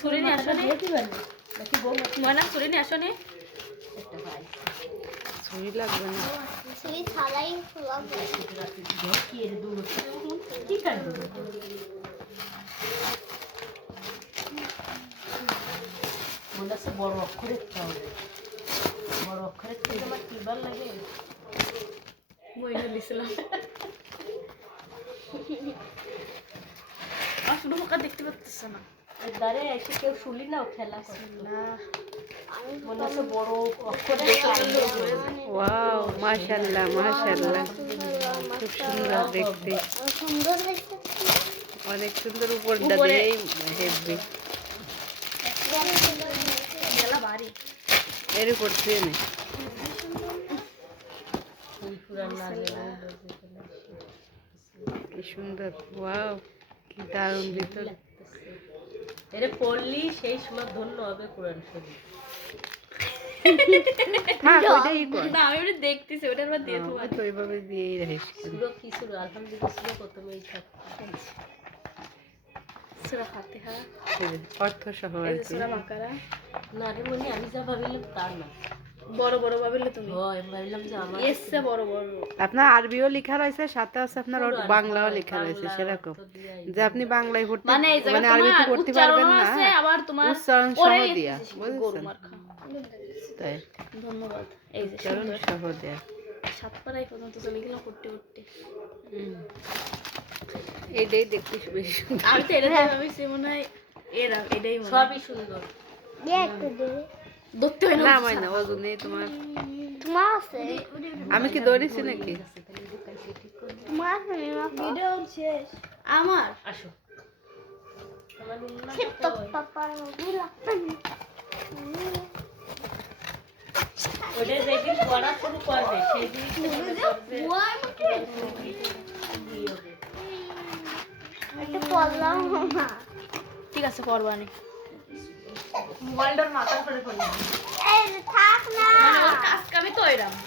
ছুরি নিয়ে আসো নে ময়না, ছুরি নিয়ে আসো নে। ছুরি লাগবে না। ছুরি ছাড়াই লাগবে। মনে আছে বড় অক্ষরে হবে, বড় অক্ষরে আমার কি ভালো লাগে। মইনুল ইসলাম শুধু মুখা দেখতে পাচ্ছিস না, দাঁড়ে এসে কেউ শুলি না খেলা না। মনে আছে বড় অক্ষরে ওয়াও, মাশাআল্লাহ মাশাআল্লাহ, খুব সুন্দর দেখতে, সুন্দর দেখতে। অনেক সুন্দর। উপরটা দিয়েই হেভি। মেলা বাড়ি এর উপর দিয়ে নে। কি সুন্দর, ওয়াও, কি দারুণ ভিতর। এরে পড়লি সেই সময় ধন্য হবে কোরআন শরীফ। মা ওইটাই কর না আমি ওটা দেখতেছি, ওটা আবার দিয়ে দেবো। তো এইভাবে দিয়েই রাখিস। সূরা কি সূরা? আলহামদুলিল্লাহ সূরা প্রথমেই থাকে সূরা ফাতিহা, অর্থ সহ আর এই যে কি। সূরা বাকারা। না রে মনি, আমি যা ভাবিলাম তা না, বড় বড় ভাবিলে তুমি। ও আমি ভাবিলাম যে আমার এসে বড় বড়। আপনার আরবিও লেখা রয়েছে, সাথে আছে আপনার বাংলাও লেখা রয়েছে, সেরকম যে আপনি বাংলায় পড়তে মানে এই জায়গা মানে আরবিতে তোমার পড়তে পারবেন উচ্চারণ না, আছে, আবার তোমার উচ্চারণ সহ পরে দিয়া, গরু বুঝছেন? মার্কা। তাই ধন্যবাদ। এই যে উচ্চারণ সহ দেয়া। সাত পাড়ায় পর্যন্ত চলে গেলাম পড়তে পড়তে। এইটাই দেখতে বেশি সুন্দর। আমি তো এটা ভাবিছি মনে হয় এরা এটাই মনে হয় সবই সুন্দর। ধরতে হয় না না হয় না, ওজনে তোমার। তোমার আছে? আমি কি দৌড়েছি নাকি? তোমার আছে? ভিডিও শেষ। আমার আসো ছোট্ট পাপার মুভি লাগবে। ওটা যেদিন পড়া শুরু করবে সেই দিন একটা পড়লাম না। ঠিক আছে পড়বানি। মোবাইলটার মাথার উপরে পড়লাম। এই থাক না। মানে ওর কাজ কামই তো এরকম।